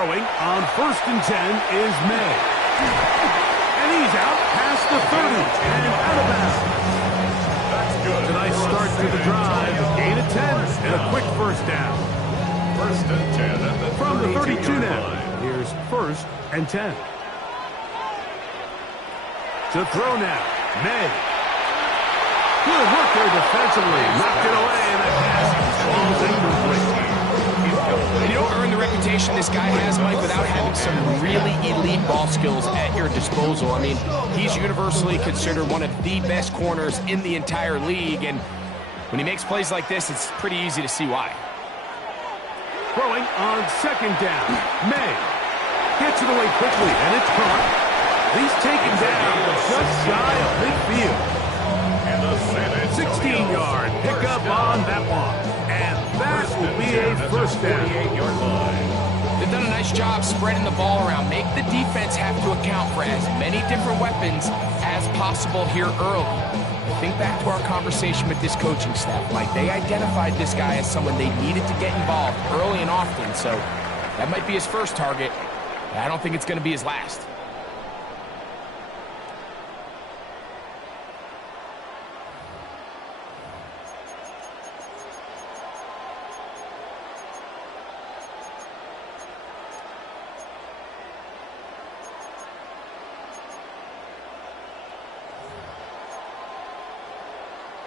Throwing on 1st and 10 is May. And he's out past the 30 and out of bounds. That's good. A nice start to the drive. Gain of 10 and a quick first down. 1st and 10 at the From the 32 now. line. Here's 1st and 10. To throw now. May. Good work there defensively. Knocked it away, and that pass falls incomplete. You don't earn the reputation this guy has, Mike, without having some really elite ball skills at your disposal. I mean, he's universally considered one of the best corners in the entire league, and when he makes plays like this, it's pretty easy to see why. Throwing on 2nd down. May gets it away quickly, and it's caught. He's taken down just shy of midfield. 16-yard pickup on that one. And that will be a first down. They've done a nice job spreading the ball around. Make the defense have to account for as many different weapons as possible here early. Think back to our conversation with this coaching staff, Mike. They identified this guy as someone they needed to get involved early and often, so that might be his first target. I don't think it's going to be his last.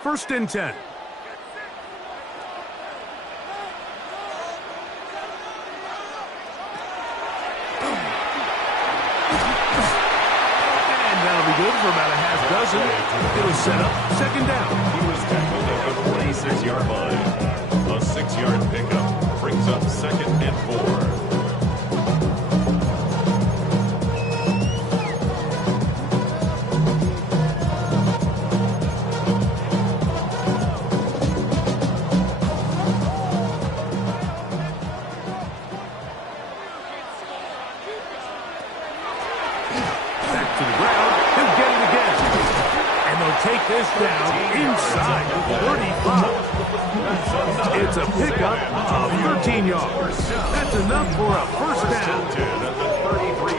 First and 10. And that'll be good for about a half dozen. It'll set up 2nd down. He was tackled at the 46-yard line. A 6-yard pickup brings up 2nd and 4. Take this down inside the 35. It's a pickup of 13 yards. That's enough for a first down.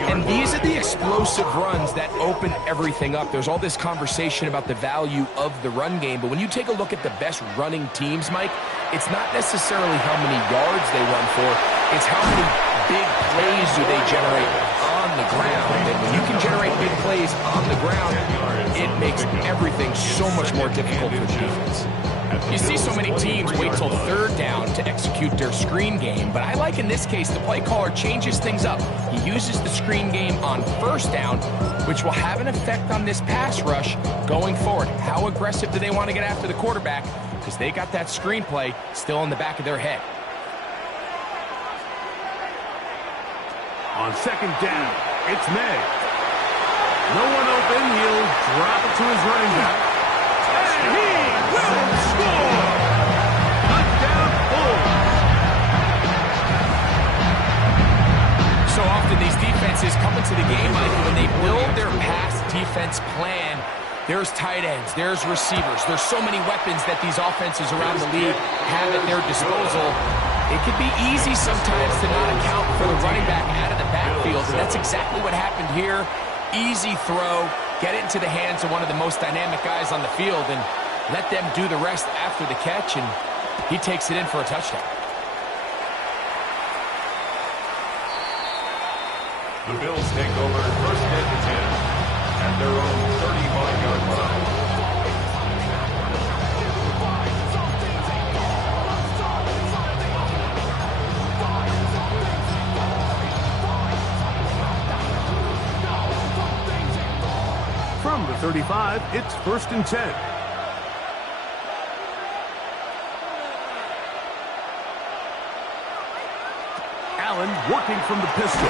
And these are the explosive runs that open everything up. There's all this conversation about the value of the run game, but when you take a look at the best running teams, Mike, it's not necessarily how many yards they run for, it's how many big plays do they generate on the ground. And when you can generate big plays on the ground, it makes everything so much more difficult for the defense. You see so many teams wait till 3rd down to execute their screen game, but I like in this case the play caller changes things up. He uses the screen game on 1st down, which will have an effect on this pass rush going forward. How aggressive do they want to get after the quarterback? Because they got that screen play still in the back of their head. On 2nd down, it's May. No one open, he'll drop it to his running back. And he will score! Touchdown, Bull! So often these defenses come into the game, Mike, when they build their pass defense plan, there's tight ends, there's receivers, there's so many weapons that these offenses around the league have at their disposal. It can be easy sometimes to not account for the running back out of the backfield, and that's exactly what happened here. Easy throw, get it into the hands of one of the most dynamic guys on the field, and let them do the rest after the catch, and he takes it in for a touchdown. The Bills take over 1st and 10 at their own 35-yard line. From the 35, it's 1st and 10. Allen working from the pistol.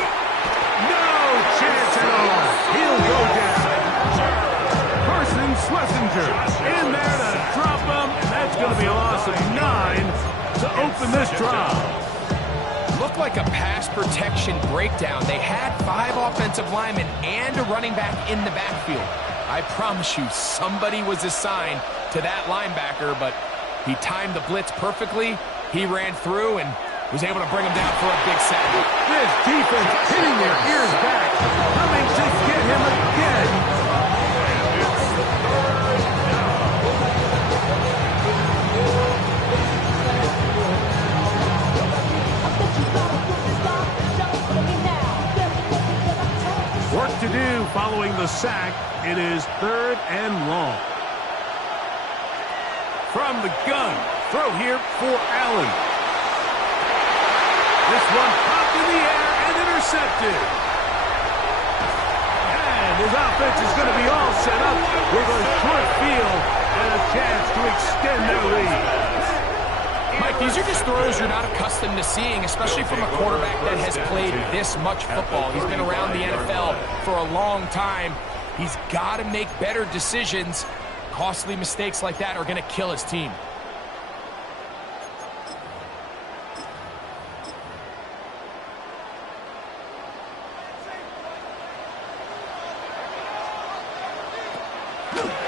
No chance at all. He'll go down. Carson Schlesinger in there to drop him, and that's going to be a loss of 9 to open this drive. Looked like a pass protection breakdown. They had 5 offensive linemen and a running back in the backfield. I promise you, somebody was assigned to that linebacker, but he timed the blitz perfectly. He ran through, and Was able to bring him down for a big sack. This defense pinning their ears back, coming to get him again. Work to do following the sack. It is 3rd and long. From the gun, throw here for Allen. This one popped in the air and intercepted. And his offense is going to be all set up with a short field and a chance to extend their lead. Mike, these are just throws you're not accustomed to seeing, especially from a quarterback that has played this much football. He's been around the NFL for a long time. He's got to make better decisions. Costly mistakes like that are going to kill his team.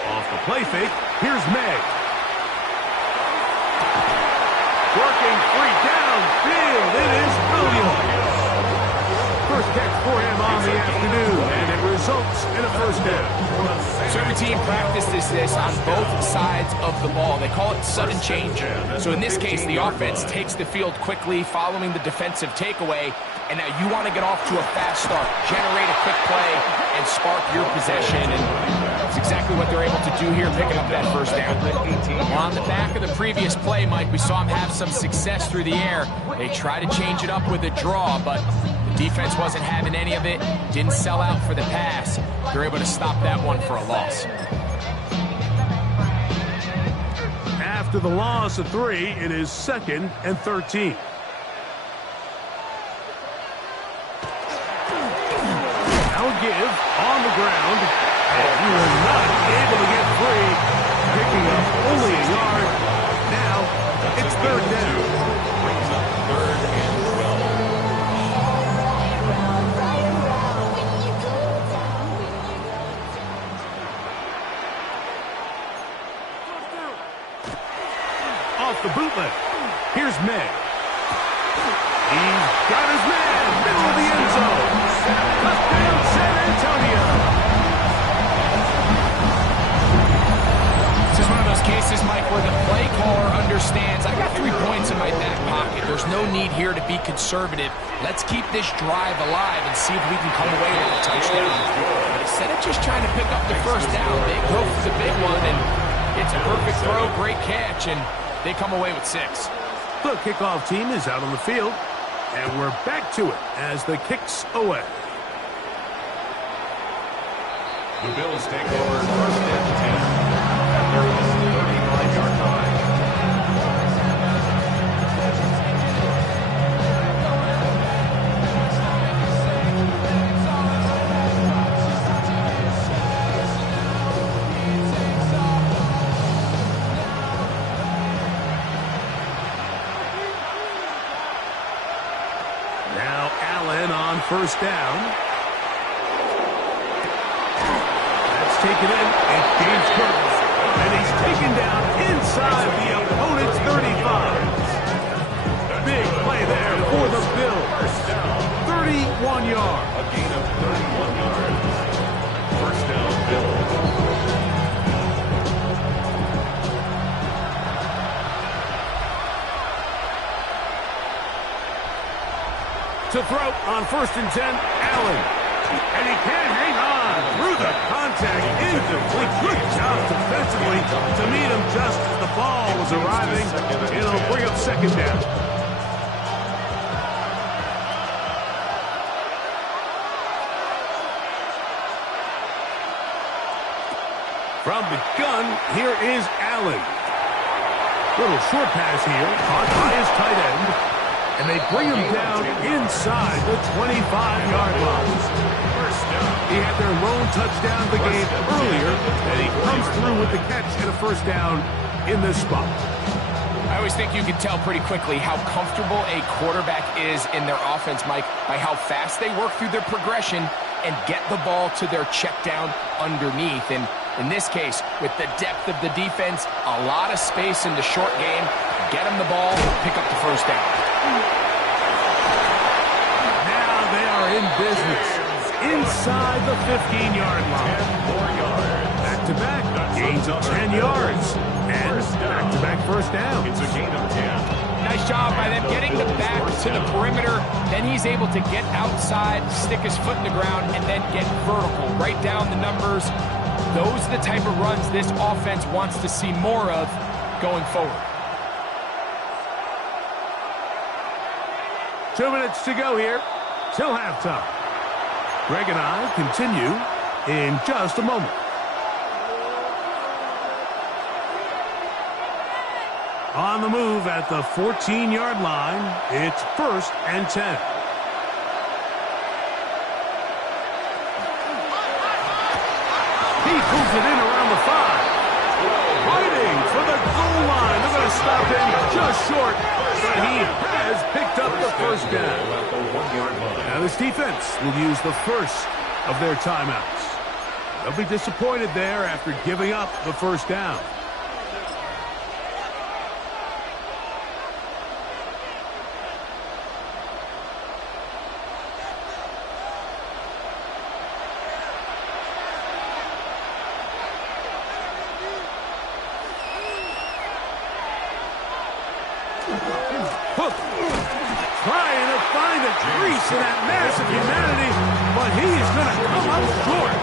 Off the play fake, here's May. Working free downfield. It is brilliant. First catch for him on the afternoon, and it results in a first down. So every team practices this on both sides of the ball. They call it sudden change. So in this case, the offense takes the field quickly following the defensive takeaway, and now you want to get off to a fast start, generate a quick play, and spark your possession. And that's exactly what they're able to do here, picking up that first down. Well, on the back of the previous play, Mike, we saw him have some success through the air. They try to change it up with a draw, but the defense wasn't having any of it, didn't sell out for the pass. They're able to stop that one for a loss. After the loss of 3, it is 2nd and 13. Now give on the ground. And he was not able to get free, picking up only a yard. Now it's 3rd down. Brings up 3rd and 12. Off the bootleg. Here's May. He's got his man. Middle of the end zone. Touchdown, San Antonio. This is one of those cases, Mike, where the play caller understands, I got 3 points in my back pocket. There's no need here to be conservative. Let's keep this drive alive and see if we can come away with a touchdown. But instead of just trying to pick up the first down, they go for the big one, and it's a perfect throw, great catch, and they come away with 6. The kickoff team is out on the field, and we're back to it as the kicks away. The Bills take over 1st and 10 at their own 39-yard line. Now Allen on 1st down. That's taken in. It gains Curtis. And he's taken down inside the opponent's 35. Big play there for the Bills. 31 yards. A gain of 31 yards. 1st down, Bills. To throw on 1st and 10, Allen. And he can't hang on through the contact, incomplete. Good job defensively to meet him just as the ball was arriving. It'll bring up 2nd down. From the gun, here is Allen. Little short pass here, caught by his tight end. And they bring him down inside the 25-yard line. He had their lone touchdown of the game earlier, and he comes through with the catch and a 1st down in this spot. I always think you can tell pretty quickly how comfortable a quarterback is in their offense, Mike, by how fast they work through their progression and get the ball to their check down underneath. And In this case, with the depth of the defense, a lot of space in the short game, get them the ball, pick up the first down. Now they are in business inside the 15-yard line. 10 more yards. Back-to-back gains of 10 yards. And back-to-back first down. It's a gain of 10. Nice job by them getting the back to the perimeter. Then he's able to get outside, stick his foot in the ground, and then get vertical. Write down the numbers. Those are the type of runs this offense wants to see more of going forward. 2 minutes to go here till halftime. Greg and I continue in just a moment. On the move at the 14-yard line, it's 1st and 10. He pulls it in around the 5. Fighting for the goal line. They're going to stop him just short, but he has picked up the first down. Now this defense will use the first of their timeouts. They'll be disappointed there after giving up the first down. Hook trying to find a crease in that mass of humanity, but he's going to come up short.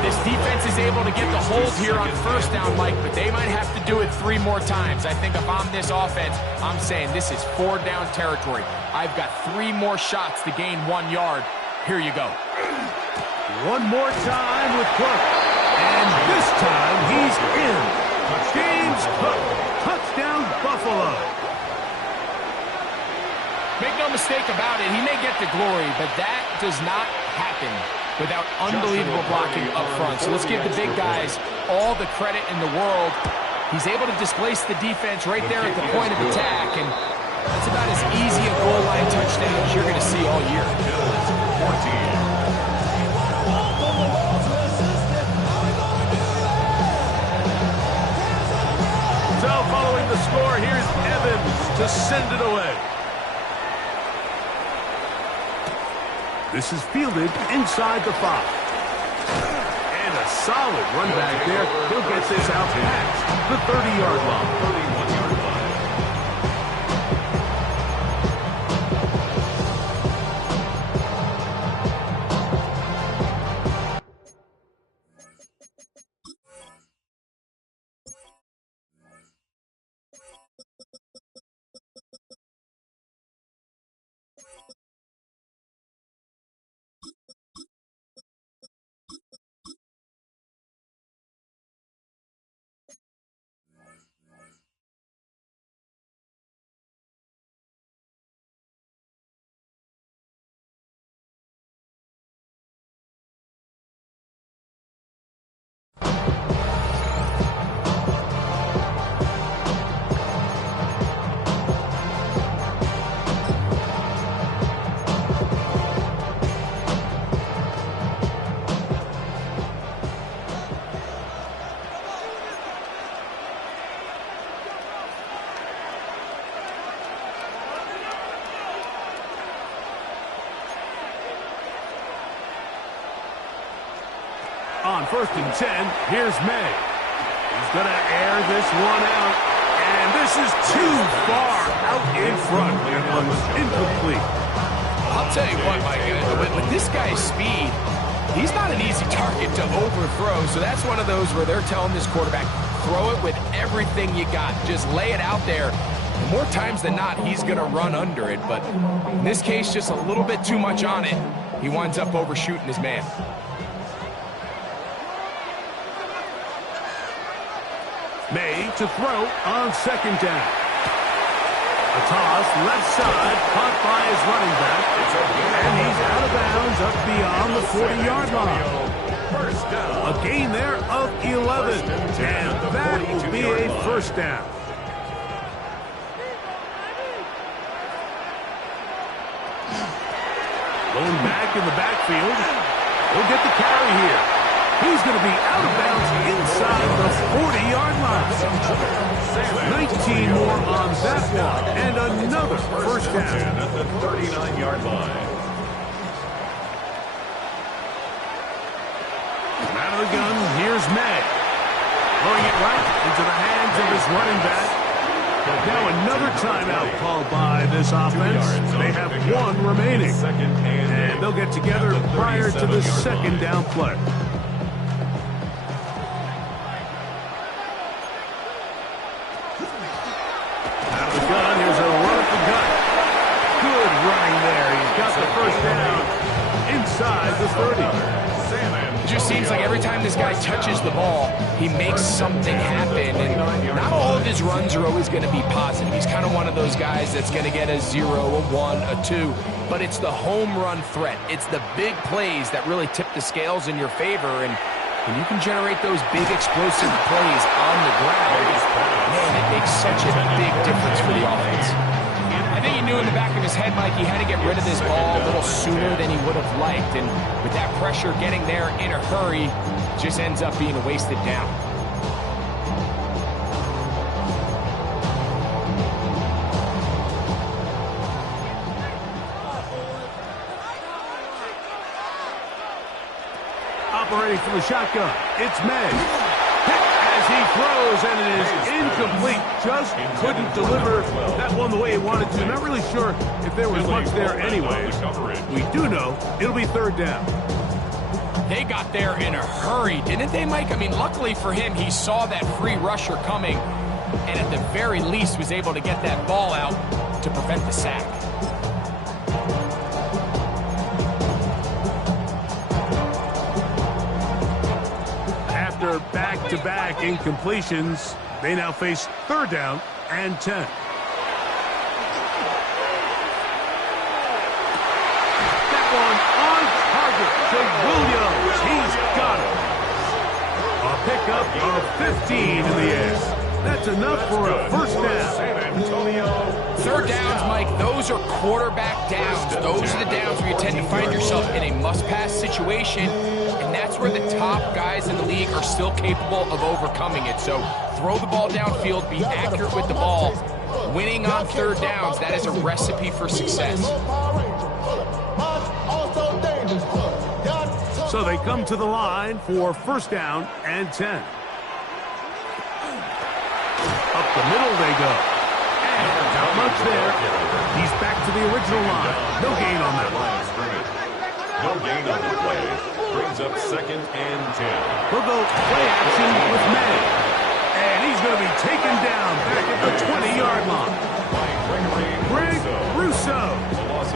This defense is able to get the hold here on first down, Mike, but they might have to do it 3 more times. I think if I'm this offense, I'm saying this is 4-down territory. I've got 3 more shots to gain 1 yard. Here you go. One more time with Cook, and this time he's in. James Cook, touchdown Buffalo. Make no mistake about it, he may get the glory, but that does not happen without unbelievable blocking up front. So let's give the big guys all the credit in the world. He's able to displace the defense right there at the point of attack, and that's about as easy a goal line touchdown as you're going to see all year. So following the score, here's Evans to send it away. This is fielded inside the 5. And a solid run back there. He'll get this out past the 30-yard line. 31-yard line. On 1st and 10, here's May. He's going to air this one out. And this is too far out in front. That one's incomplete. I'll tell you what, Mike, with this guy's speed, he's not an easy target to overthrow. So that's one of those where they're telling this quarterback, throw it with everything you got. Just lay it out there. And more times than not, he's going to run under it. But in this case, just a little bit too much on it. He winds up overshooting his man. May to throw on 2nd down. A toss left side, caught by his running back. And he's out of bounds up beyond the 40-yard line. A gain there of 11. And that will be a first down. Going back in the backfield. He'll get the carry here. He's going to be out of bounds 40-yard line. 19 more on that one, and another first down. At the 39-yard line. Out of the gun, here's May. Throwing it right into the hands of his running back. Now another timeout called by this offense. They have one remaining. And they'll get together prior to the second down play. Out of the gun, here's a run at the gut. Good running there. He's got the first down inside the 30. It just seems like every time this guy touches the ball, he makes something happen. And not all of his runs are always going to be positive. He's kind of one of those guys that's going to get a 0, a 1, a 2. But it's the home run threat. It's the big plays that really tip the scales in your favor. And when you can generate those big explosive plays on the ground, man, it makes such a big difference for the offense. I think he knew in the back of his head, Mike, he had to get rid of this ball a little sooner than he would have liked. And with that pressure getting there in a hurry, just ends up being a wasted down. Operating from the shotgun, it's May. As he throws, and it is incomplete. Just couldn't deliver that one the way he wanted to. Not really sure if there was much there anyway. We do know it'll be third down. They got there in a hurry, didn't they, Mike? I mean, luckily for him, he saw that free rusher coming, and at the very least was able to get that ball out to prevent the sack. After back-to-back incompletions, they now face third down and 10. That one on target to Williams. He's got it. A pickup of 15 in the air. That's enough for a first down. Third downs, Mike, those are quarterback downs. Those are the downs where you tend to find yourself in a must-pass situation, and that's where the top guys in the league are still capable of overcoming it. So throw the ball downfield, be accurate with the ball. Winning on third downs, that is a recipe for success. So they come to the line for first down and 10. Up the middle they go. And not much there. He's back to the original line. No gain on that one. No gain on the play. Brings up second and 10. We'll go play action with May. And he's going to be taken down back at the 20-yard line. Greg Russo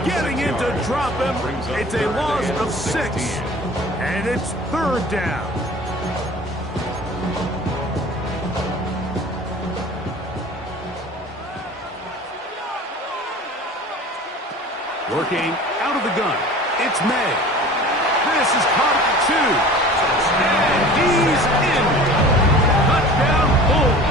getting in to drop him. It's a loss of 6. And it's third down. Working out of the gun, it's May. This is caught at the 2. And he's in. Touchdown, Bulls.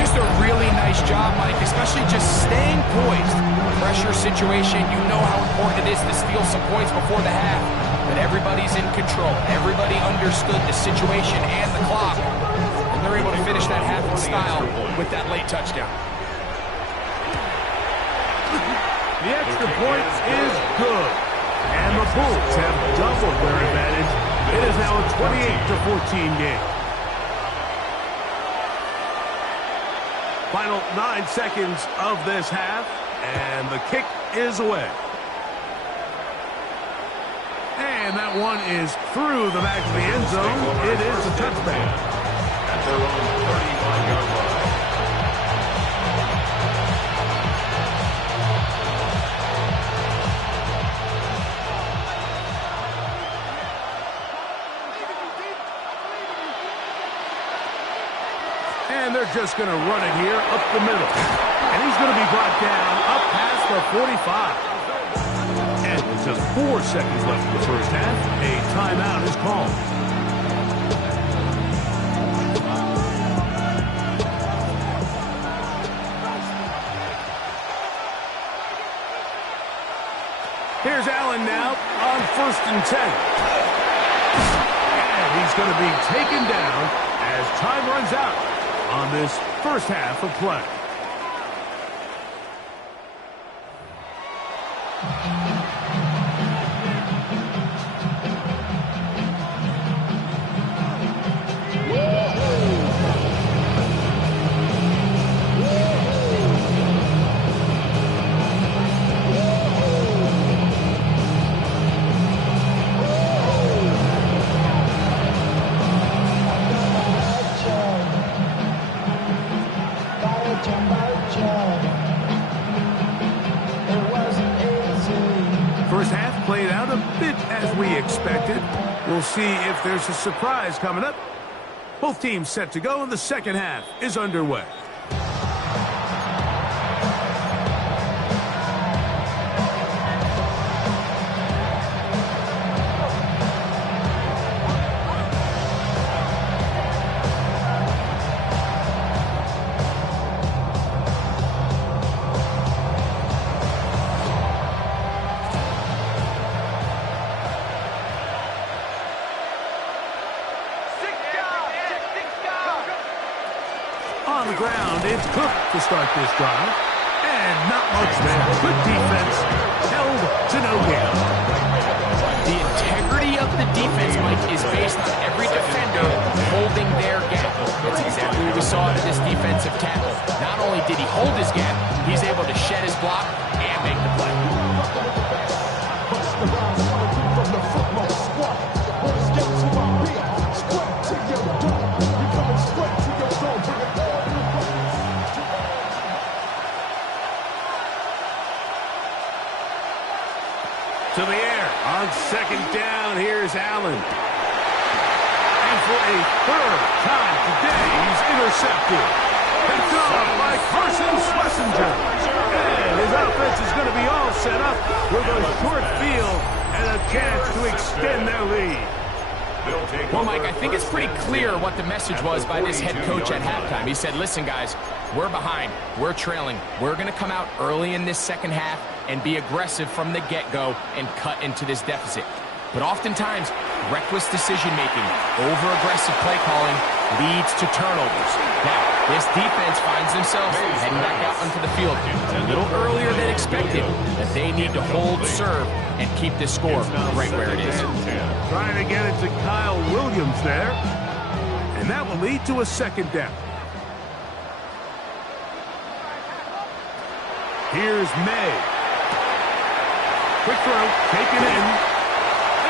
Just a really nice job, Mike, especially just staying poised. Pressure situation, you know how important it is to steal some points before the half. But everybody's in control. Everybody understood the situation and the clock. And they're able to finish that half in style with that late touchdown. The extra point is good. And the Bulls have doubled their advantage. It is now a 28-14 game. Final 9 seconds of this half, and the kick is away. And that one is through the back of the end zone. It is a touchback. At their own 35-yard line. And they're just going to run it here up the middle. And he's going to be brought down up past the 45. And with just 4 seconds left in the first half, a timeout is called. Here's Allen now on 1st and 10. And he's going to be taken down as time runs out on this first half of play. First half played out a bit as we expected. We'll see if there's a surprise coming up. Both teams set to go, and the second half is underway. On the ground, it's Cook to start this drive. And not much there. Good defense. Held to no gain. The integrity of the defense, Mike, is based on every defender holding their gap. That's exactly what we saw out of this defensive tackle. Not only did he hold his gap, he's able to shed his block and make the play. To the air on second down. Here's Allen. And for a third time today, he's intercepted. Picked off by Carson Schlesinger. And his offense is going to be all set up with a short field and a chance to extend their lead. Well, Mike, I think it's pretty clear what the message was by this head coach at halftime. He said, listen, guys, we're behind. We're trailing. We're going to come out early in this second half and be aggressive from the get-go and cut into this deficit. But oftentimes, reckless decision-making, over-aggressive play calling leads to turnovers. Now, this defense finds themselves heading back out onto the field a little earlier than expected, but they need to hold serve and keep this score right where it is. Trying to get it to Kyle Williams there. And that will lead to a second down. Here's May. Quick throw, taken in.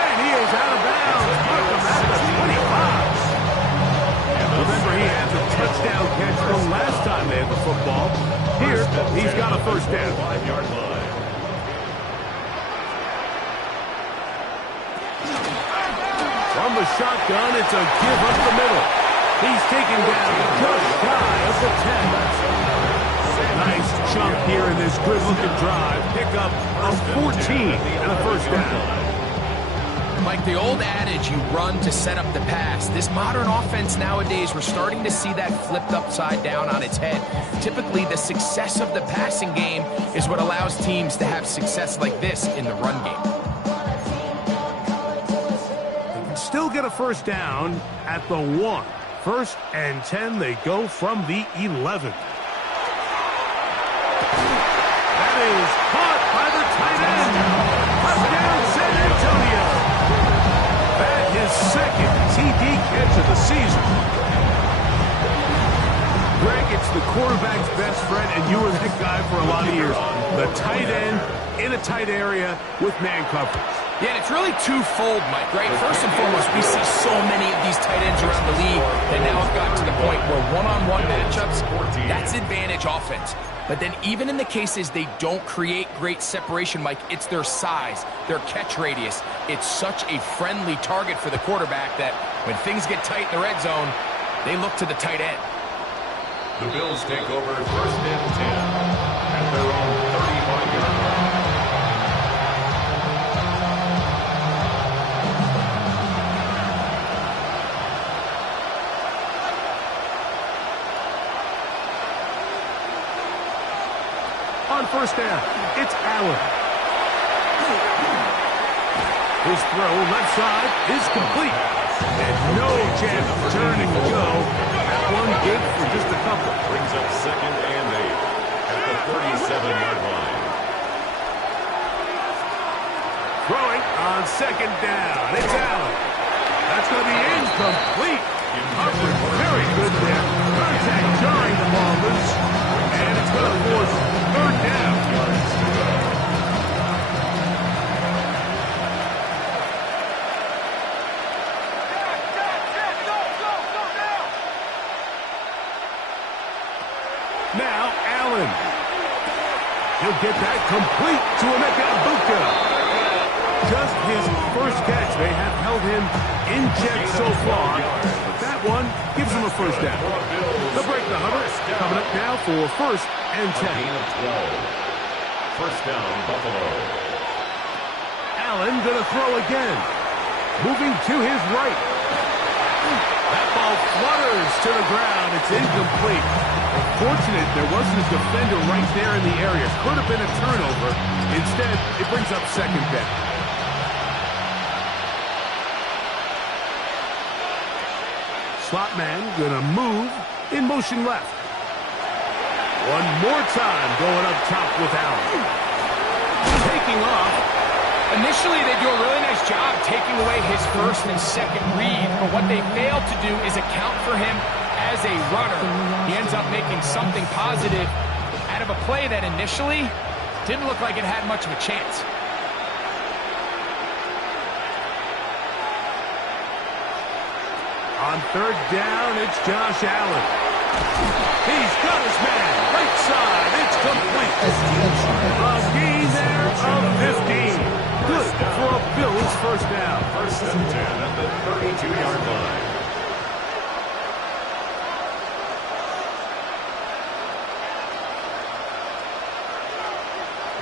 And he is out of bounds. Markham at the 25. Remember, he had the touchdown catch the last time they had the football. Here, he's got a first down. 5-yard line. From the shotgun, it's a give up the middle. He's taken down just shy of the 10. Nice chunk here in this good-looking drive. Pick up of 14 and a first down. Mike, the old adage, you run to set up the pass. This modern offense nowadays, we're starting to see that flipped upside down on its head. Typically, the success of the passing game is what allows teams to have success like this in the run game. They can still get a first down at the 1. First and 10, they go from the 11. That is caught by the tight end. Touchdown, San Antonio. That is second TD catch of the season. Greg, it's the quarterback's best friend, and you were that guy for a lot of years. The tight end in a tight area with man coverage. Yeah, and it's really twofold, Mike, right? First and foremost, we see so many of these tight ends around the league that now have gotten to the point where one-on-one matchups, that's advantage offense. But then even in the cases they don't create great separation, Mike, it's their size, their catch radius. It's such a friendly target for the quarterback that when things get tight in the red zone, they look to the tight end. The Bills take over first and 10 at their own 35-yard line. On first down, it's Allen. His throw left side is complete. And no to go. That one good for just a couple. Brings up second and 8 at the 37-yard line. Throwing on second down. It's Allen. That's going to be incomplete. Coverage very good there. Contact jarring the ball loose. And it's going to force third down. Now Allen. He'll get that complete to Emeka Egbuka. Just his first catch. They have held him in check so far. But that one gives him a first down. They'll break the huddle. Coming up now for first and 10. Gain of 12. First down, Buffalo. Allen going to throw again. Moving to his right. That ball flutters to the ground. It's incomplete. Unfortunate there wasn't a defender right there in the area. Could have been a turnover. Instead, it brings up second down. Slot man going to move in motion left. One more time going up top with Allen. Taking off. Initially, they do a really nice job taking away his first and second read, but what they failed to do is account for him as a runner. He ends up making something positive out of a play that initially didn't look like it had much of a chance. On third down, it's Josh Allen. He's got his man. Right side. It's complete. A gain there of 15. Good for a Bills first down. First and 10 at the 32-yard line.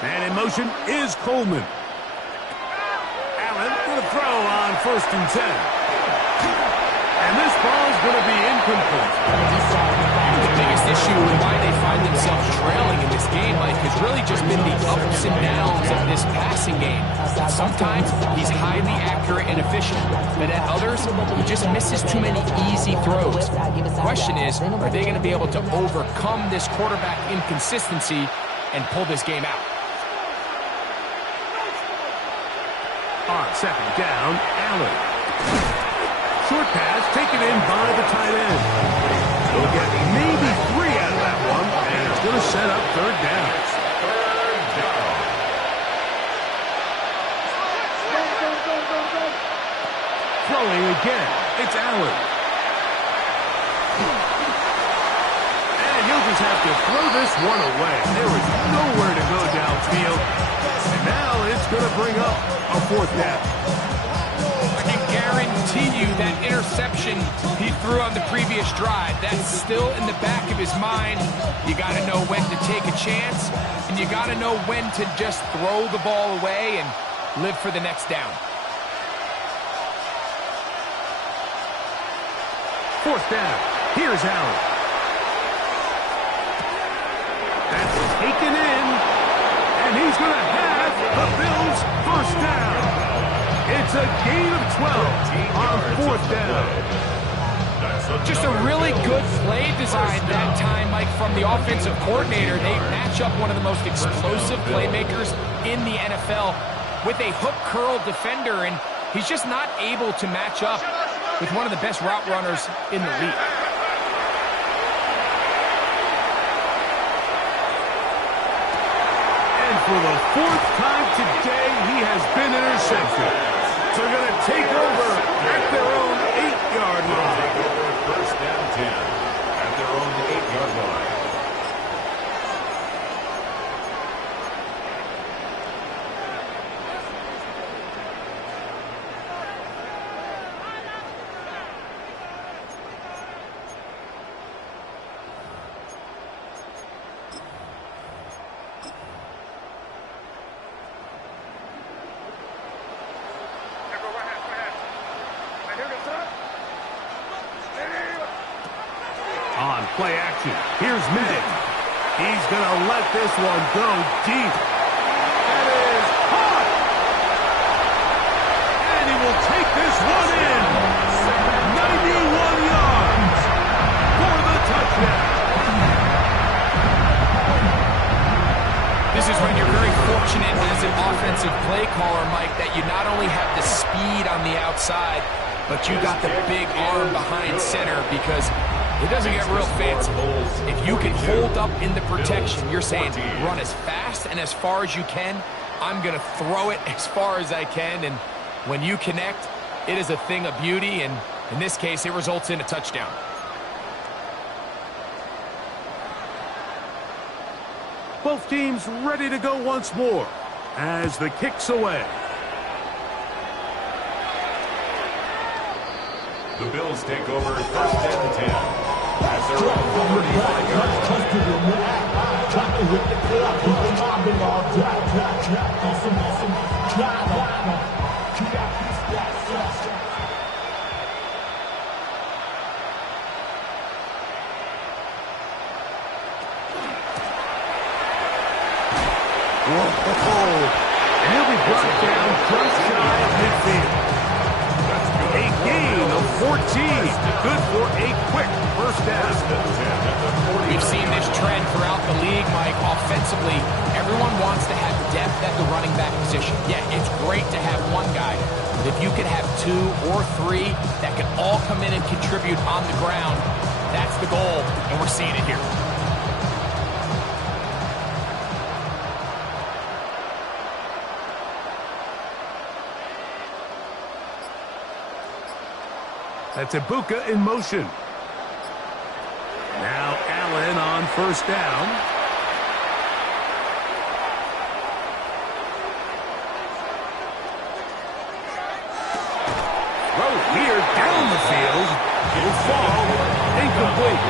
And in motion is Coleman. Allen going to throw on first and 10. And this ball's going to be incomplete. The biggest issue and why they find themselves trailing in this game, Mike, has really just been the ups and downs of this passing game. Sometimes he's highly accurate and efficient, but at others, he just misses too many easy throws. The question is, are they going to be able to overcome this quarterback inconsistency and pull this game out? On second down, Allen. Short pass taken in by the tight end. He'll get maybe 3 out of that one, and it's going to set up third down. Throwing again, it's Allen. And he'll just have to throw this one away. There is nowhere to go downfield. And now it's going to bring up a fourth down. I can guarantee you that interception he threw on the previous drive, that's still in the back of his mind. You got to know when to take a chance, and you got to know when to just throw the ball away and live for the next down. Fourth down. Here's Allen. That's taken in, and he's going to have the Bills first down. It's a gain of 12 on fourth down. Just a really good play design that time, Mike, from the offensive coordinator. They match up one of the most explosive playmakers in the NFL with a hook curl defender, and he's just not able to match up with one of the best route runners in the league. And for the fourth time today, he has been intercepted. They're going to take over at their own 8-yard line. First down 10 at their own 8-yard line. On play action, here's Minnick. He's going to let this one go deep. That is caught! And he will take this one in. 91 yards. side, but you got the big arm behind center because it doesn't get real fancy. If you can hold up in the protection, you're saying run as fast and as far as you can. I'm going to throw it as far as I can, and when you connect, it is a thing of beauty, and in this case, it results in a touchdown. Both teams ready to go once more as the kick's away. The Bills take over first and 10 at their own 45-yard line. And he'll be brought down just shy of midfield. A gain of 14. Good for a quick first down. We've seen this trend throughout the league, Mike. Offensively, everyone wants to have depth at the running back position. Yeah, it's great to have one guy, but if you can have two or three that can all come in and contribute on the ground, that's the goal, and we're seeing it here. That's Ibuka in motion. Now Allen on first down. Throw here down the field. Will fall. Incomplete.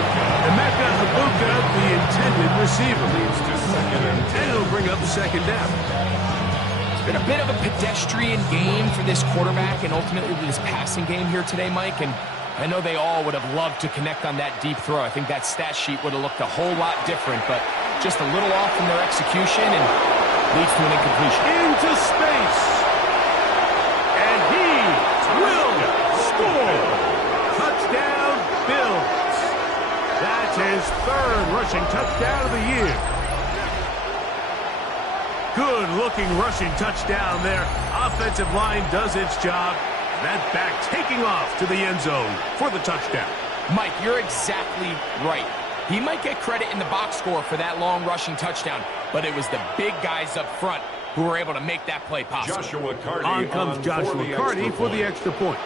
And that got Ibuka the intended receiver. And it'll bring up second down. It's been a bit of a pedestrian game for this quarterback and ultimately this passing game here today, Mike. And I know they all would have loved to connect on that deep throw. I think that stat sheet would have looked a whole lot different, but just a little off in their execution and leads to an incompletion. Into space. And he will score. Touchdown, Bills. That's his third rushing touchdown of the year. Good-looking rushing touchdown there. Offensive line does its job. That back taking off to the end zone for the touchdown. Mike, you're exactly right. He might get credit in the box score for that long rushing touchdown, but it was the big guys up front who were able to make that play possible. Joshua Carty on comes Joshua Carty for the extra point.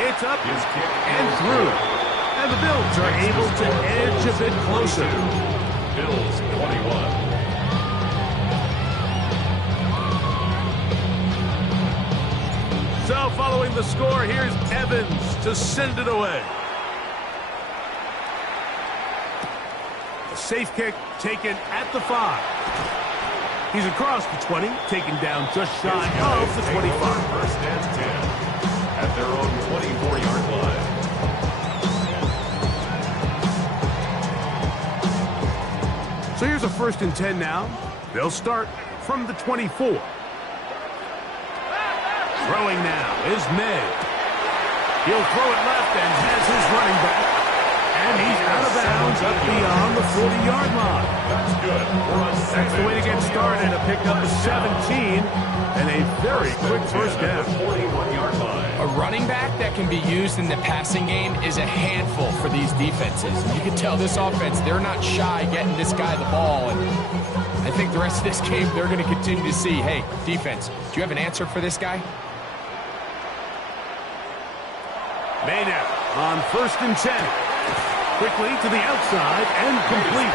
It's up and through. And the Bills are able to edge a bit closer. Bills 21. So following the score, here's Evans to send it away. A safe kick taken at the 5. He's across the 20, taken down just shy of the 25. First and 10 at their own 24-yard line. So here's a first and 10 now. They'll start from the 24. Throwing now is May. He'll throw it left and has his running back. And he's out of bounds up beyond the 40-yard line. That's good. That's the way to get started. A pickup of 17 and a very quick first down. 41-yard line. A running back that can be used in the passing game is a handful for these defenses. You can tell this offense, they're not shy getting this guy the ball. And I think the rest of this game, they're going to continue to see, hey, defense, do you have an answer for this guy? Maynard on first and 10. Quickly to the outside and complete.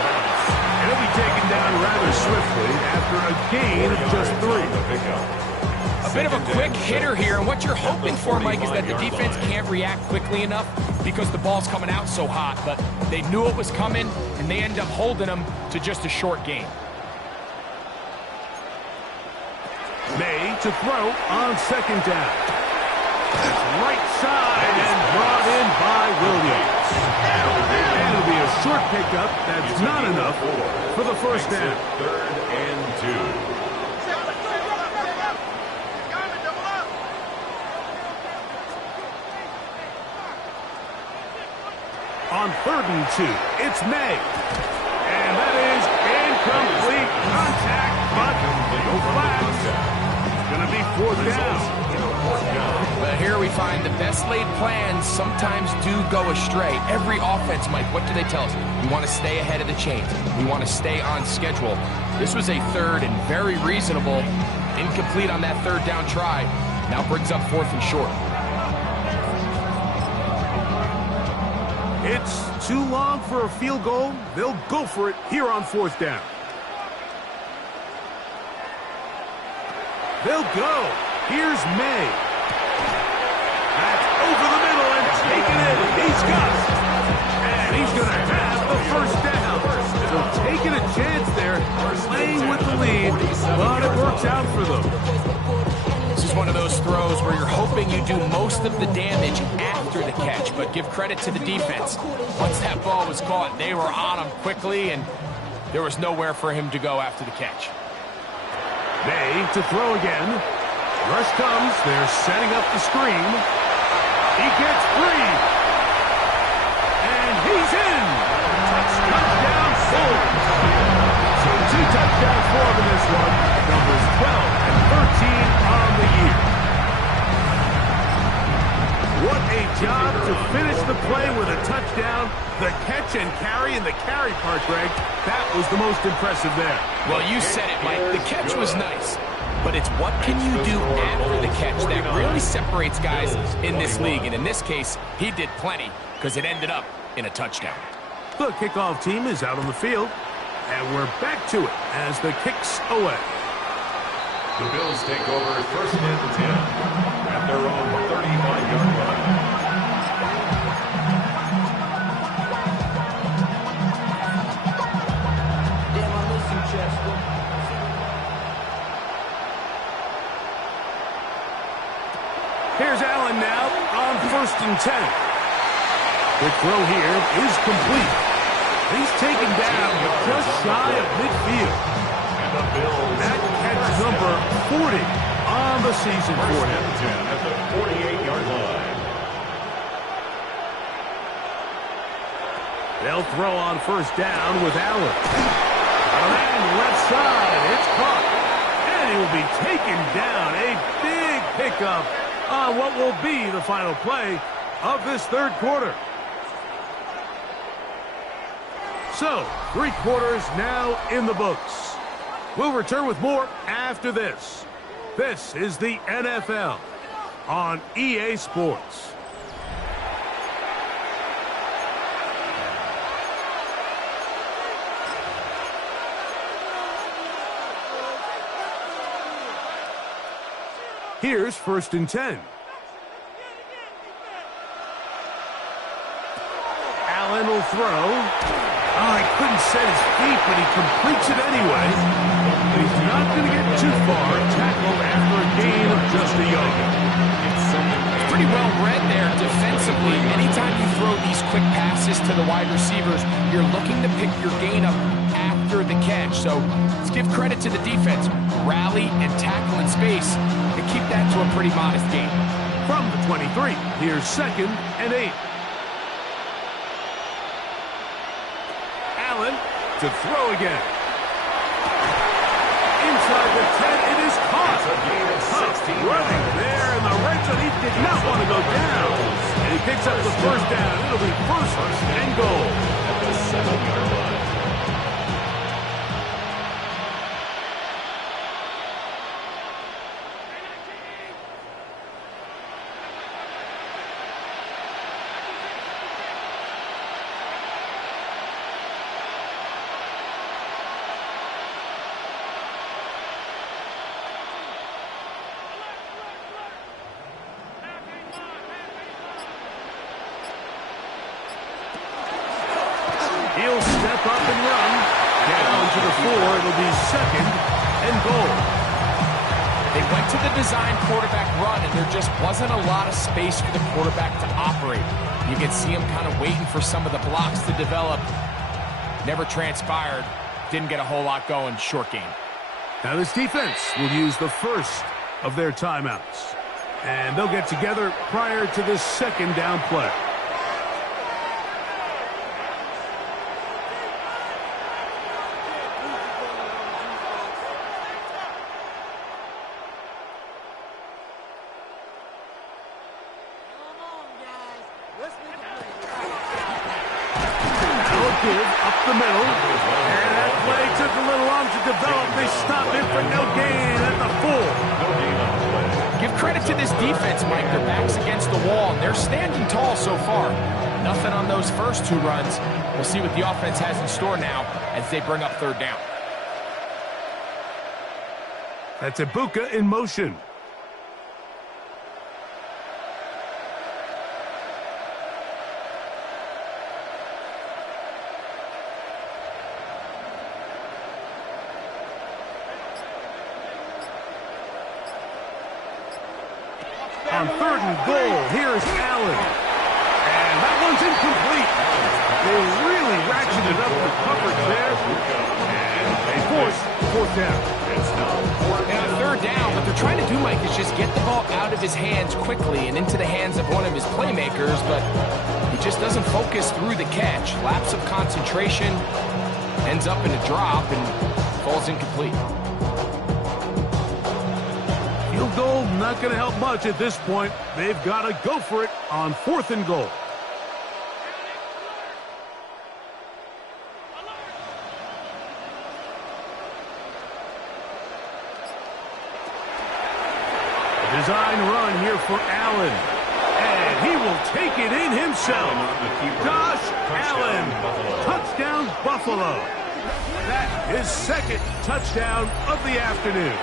And he'll be taken down rather swiftly after a gain of just 3. A bit of a quick hitter here, and what you're hoping for, Mike, is that the defense can't react quickly enough because the ball's coming out so hot, but they knew it was coming, and they end up holding them to just a short gain. May to throw on second down. That's right side and brought in by Williams. And it'll be a short pickup. That's not enough for the first down. Third and 2. On third and 2, it's May. And that is incomplete contact, but no flags. fourth Results down. in a fourth down. But here we find the best laid plans sometimes do go astray. Every offense, Mike, what do they tell us? We want to stay ahead of the chains. We want to stay on schedule. This was a third and very reasonable. Incomplete on that third down try. Now brings up fourth and short. It's too long for a field goal. They'll go for it here on fourth down. They'll go. Here's May. That's over the middle and taken in. He's got it. And he's going to have the first down. So taking a chance there, playing with the lead, but it works out for them. This is one of those throws where you're hoping you do most of the damage after the catch, but give credit to the defense. Once that ball was caught, they were on him quickly, and there was nowhere for him to go after the catch. May to throw again. Rush comes. They're setting up the screen. He gets free. And he's in. Touchdown, Sold. So 2 touchdowns for him in this one. Numbers 12 and 13 on the year. What a job to finish the play with a touchdown. The catch and carry in the carry part, Greg, that was the most impressive there. Well, you said it, Mike. The catch was nice, but it's what can you do after the catch that really separates guys in this league. And in this case, he did plenty because it ended up in a touchdown. The kickoff team is out on the field, and we're back to it as the kick's away. The Bills take over first and 10 at their own 35-yard line. Here's Allen now on first and 10. The throw here is complete. He's taken down just shy of midfield. And the Bills. That catch number 40 on the season for him. First and 10 at the 48-yard line. They'll throw on first down with Allen. And left side, it's caught. And he will be taken down. A big pickup on what will be the final play of this third quarter. So, 3 quarters now in the books. We'll return with more after this. This is the NFL on EA Sports. Here's first and 10. Allen will throw. Oh, he couldn't set his feet, but he completes it anyway. He's not going to get too far. Tackled after a gain of just a yard. It's pretty well read there defensively. Anytime you throw these quick passes to the wide receivers, you're looking to pick your gain up after the catch. So let's give credit to the defense. Rally and tackle in space and keep that to a pretty modest gain. From the 23, here's second and 8. Allen to throw again. Inside the 10, it is caught. Running there in the red zone. He did not want to go down. And he picks up the first down. It'll be first and goal. At the 7-yard line. He'll step up and run. Down to the 4. It'll be second and goal. They went to the design quarterback run, and there just wasn't a lot of space for the quarterback to operate. You could see him kind of waiting for some of the blocks to develop. Never transpired. Didn't get a whole lot going. Short game. Now this defense will use the first of their timeouts. And they'll get together prior to this second down play. Up the middle. And that play took a little long to develop. They stopped it for no gain at the 4. Give credit to this defense, Mike. Their back's against the wall, and they're standing tall so far. Nothing on those first 2 runs. We'll see what the offense has in store now as they bring up 3rd down. That's Ibuka in motion. On 3rd and goal, here's Allen. And that one's incomplete. They really ratcheted up the coverage there. And they force 4th down. And on 3rd down, what they're trying to do, Mike, is just get the ball out of his hands quickly and into the hands of one of his playmakers, but he just doesn't focus through the catch. Lapse of concentration, ends up in a drop, and falls incomplete. Field goal not going to help much at this point. They've got to go for it on 4th and goal. Design run here for Allen. And he will take it in himself. Josh Allen. Touchdown, Buffalo. That is 2nd touchdown of the afternoon.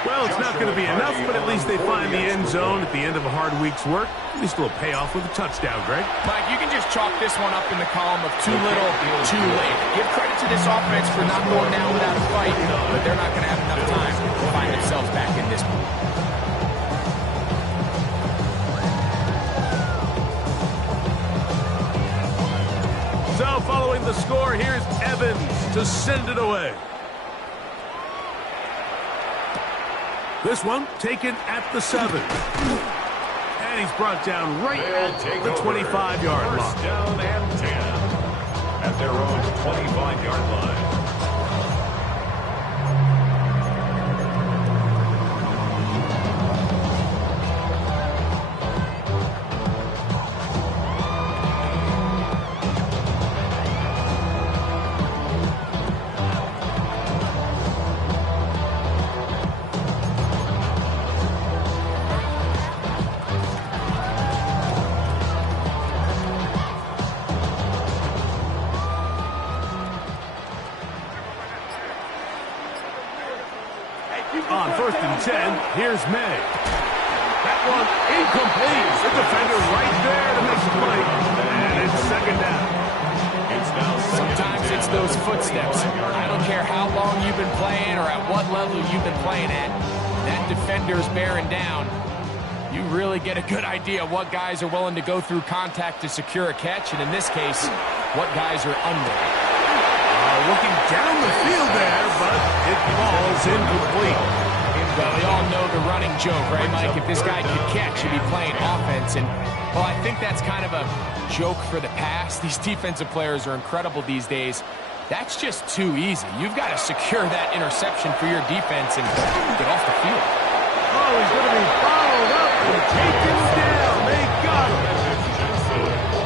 Well, it's not going to be enough, but at least they find the end zone at the end of a hard week's work. At least it'll pay off with a touchdown, Greg. Mike, you can just chalk this one up in the column of too little, too late. Give credit to this offense for not going down without a fight, but they're not going to have enough time to find themselves back in this one. So following the score, here's Evans to send it away. This one taken at the 7. And he's brought down right at the 25-yard line. 1st down and 10 at their own 25-yard line. On 1st and 10, here's May. That one incomplete. The defender right there to make the play. And it's 2nd down. Sometimes it's those footsteps. I don't care how long you've been playing or at what level you've been playing at. That defender's bearing down. You really get a good idea of what guys are willing to go through contact to secure a catch, and in this case, what guys are under. Looking down the field there, but it falls incomplete. Well, we all know the running joke, right, Mike? If this guy could catch, he'd be playing offense. And, well, I think that's kind of a joke for the past. These defensive players are incredible these days. That's just too easy. You've got to secure that interception for your defense and get off the field. Oh, he's going to be followed up and taken down. They got him.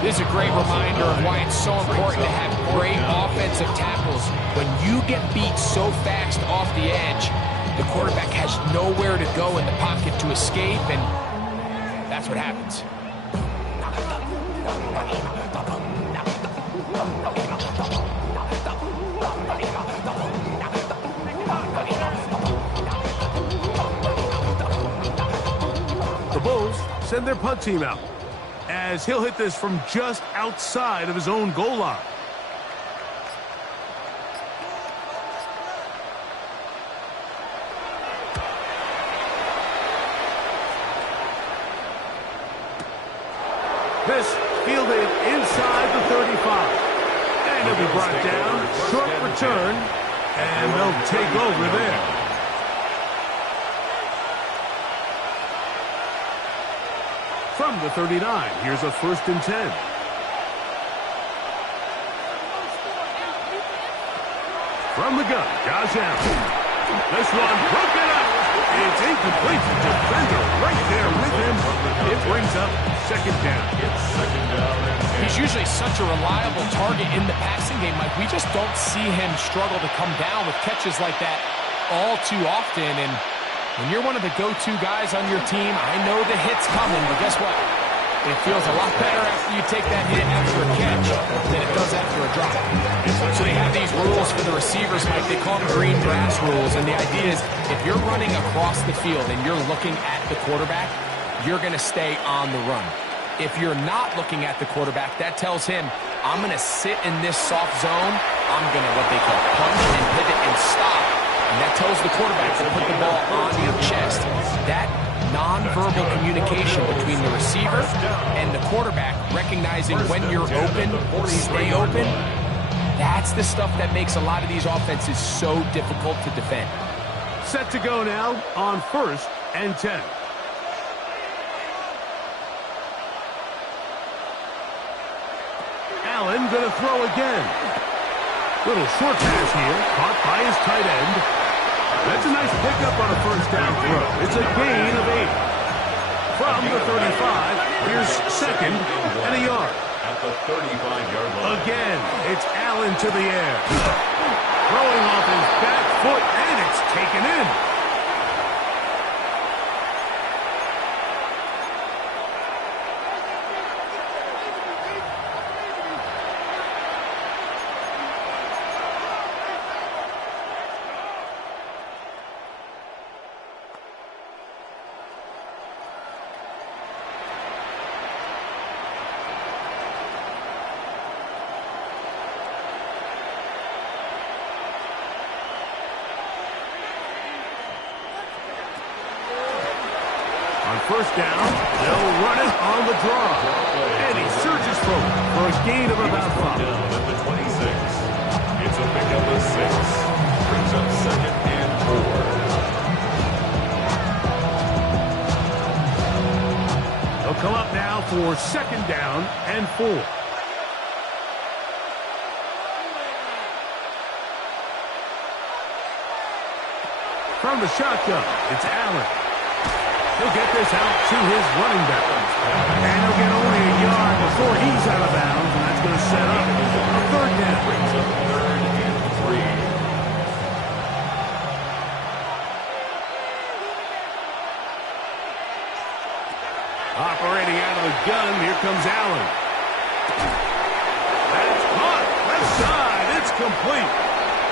This is a great reminder of why it's so important to have great offensive tackles. When you get beat so fast off the edge, the quarterback has nowhere to go in the pocket to escape, and that's what happens. The Bulls send their punt team out as he'll hit this from just outside of his own goal line. This fielded inside the 35. And he'll be brought down. Short return. And they'll take over there. From the 39, here's a 1st and 10. From the gun, Josh Allen. This one broken up. It's incomplete. The defender right there with him. It brings up 2nd down. It's 2nd down and He's usually such a reliable target in the passing game. Like, we just don't see him struggle to come down with catches like that all too often. And when you're one of the go-to guys on your team, I know the hit's coming, but guess what? It feels a lot better after you take that hit after a catch than it does after a drop. So they have these rules for the receivers, Mike. They call them green grass rules, and the idea is if you're running across the field and you're looking at the quarterback, you're going to stay on the run. If you're not looking at the quarterback, that tells him, I'm going to sit in this soft zone. I'm going to, what they call, punch and pivot and stop. And that tells the quarterback to put the ball on your chest. That nonverbal communication between the receiver and the quarterback, recognizing when you're open, stay open, that's the stuff that makes a lot of these offenses so difficult to defend. Set to go now on 1st and 10. Allen going to throw again. Little short pass here, caught by his tight end. That's a nice pickup on a first down throw. It's a gain of 8. From the 35, here's 2nd and a yard. At the 35-yard line. Again, it's Allen to the air. Throwing off his back foot, and it's taken in. First down, they'll run it on the draw. And he surges forward for a gain of about 5. Down at the 26. It's a pickup of 6. Brings up 2nd and 4. They'll come up now for 2nd down and 4. From the shotgun, it's Allen. He'll get this out to his running back. And he'll get only a yard before he's out of bounds, and that's going to set up a 3rd down. Brings up 3rd and 3. Operating out of the gun, here comes Allen. That's caught. Left side, it's complete.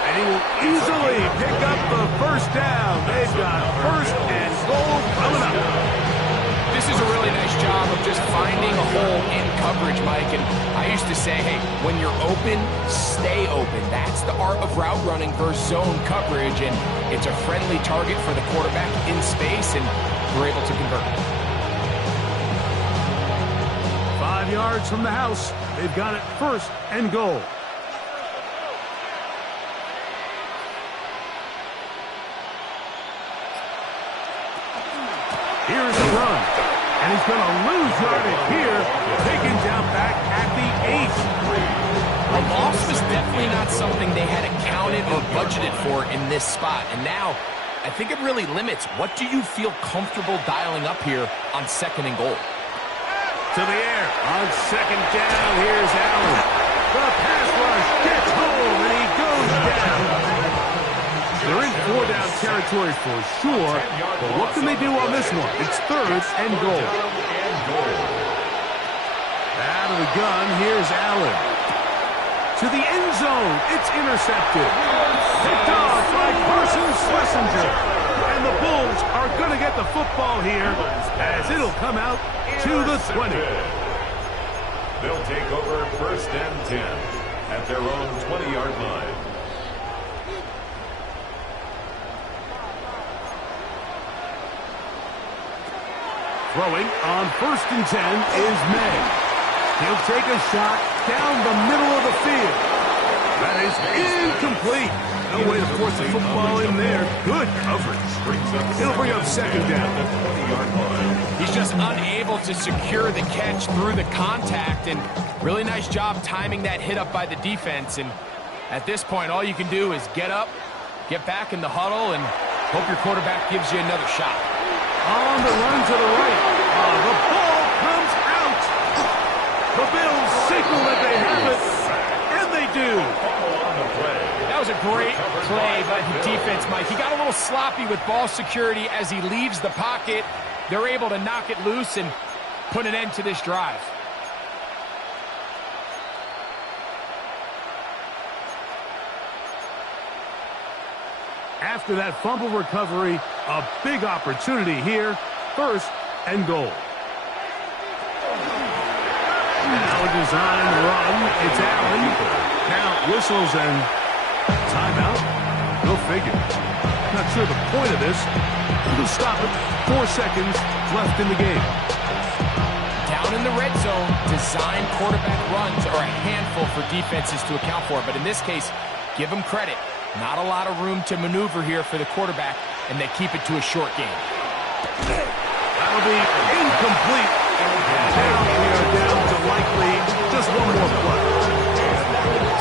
And he will easily pick up the first down. They've got 1st and goal coming up. This is a really nice job of just finding a hole in coverage, Mike. And I used to say, hey, when you're open, stay open. That's the art of route running versus zone coverage. And it's a friendly target for the quarterback in space, and we're able to convert. 5 yards from the house. They've got it 1st and goal. Here's a run, and he's going to lose yardage here, taken down back at the 8. A loss was definitely not something they had accounted or budgeted for in this spot, and now I think it really limits what do you feel comfortable dialing up here on 2nd and goal. To the air on 2nd down, here's Allen. The pass rush gets home, and he goes down. They're in 4-down territory for sure, but what can they do on this one? It's 3rd and goal. Out of the gun, here's Allen. To the end zone, it's intercepted. Picked off by Carson Schlesinger. And the Bulls are going to get the football here as it'll come out to the 20. They'll take over 1st and 10 at their own 20-yard line. Throwing on 1st and 10 is May. He'll take a shot down the middle of the field. That is incomplete. No way to force the football in there. Good coverage. It'll bring up 2nd down. He's just unable to secure the catch through the contact, and really nice job timing that hit up by the defense. And at this point, all you can do is get up, get back in the huddle, and hope your quarterback gives you another shot. On the run to the right. The ball comes out. The Bills signal that they have it, and they do. That was a great play by the defense, Mike. He got a little sloppy with ball security as he leaves the pocket. They're able to knock it loose and put an end to this drive. After that fumble recovery, a big opportunity here. First and goal. Now a design run. It's Allen. Now whistles and timeout. Go figure. Not sure the point of this. We'll stop it. 4 seconds left in the game. Down in the red zone, design quarterback runs are a handful for defenses to account for. But in this case, give them credit. Not a lot of room to maneuver here for the quarterback, and they keep it to a short game. That'll be incomplete. Now we are down to likely just one more play.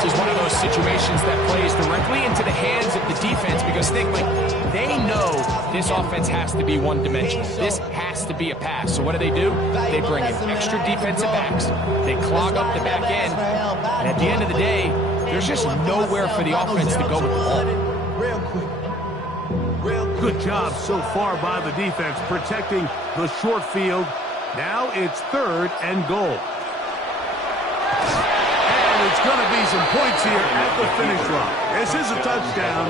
This is one of those situations that plays directly into the hands of the defense because think, like, they know this offense has to be one-dimensional. This has to be a pass. So what do? They bring in extra defensive backs. They clog up the back end. And at the end of the day, there's just nowhere for the offense to go with the ball. Good job so far by the defense protecting the short field. Now it's 3rd and goal. And it's going to be some points here at the finish line. This is a touchdown.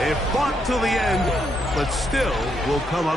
They've fought till the end, but still will come up